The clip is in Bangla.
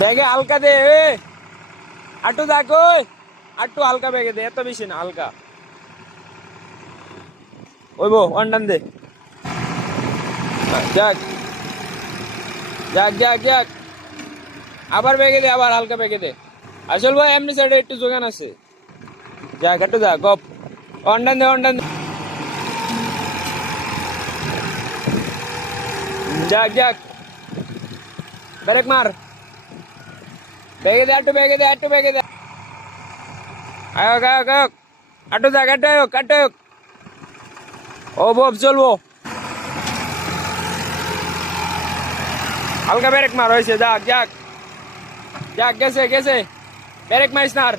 ব্যাগে হালকা দে আটু দেখো আটু হালকা ব্যাগে দে, এত বেশি না, হালকা। ওই বো ওয়ান দে। যাক যাক যাক যাক, আবার ব্যাগে দে, আবার হালকা ব্যাগে দে। আসল ভাই এমনি সাইডে একটু যোগান আছে। যাক একটু যা গপ, ওয়ান দে। যাক যাক, ব্রেক মার, ব্যাগে দে, আটু ব্যাগে দে, আটু ব্যাগে দে। আয় আয় আয়, আটু যা, কাটো ও বব চলবো। হালকা ব্রেক মার, হয়েছে। যাক যাক যাক, গেছে গেছে, ব্রেক মারিস না আর।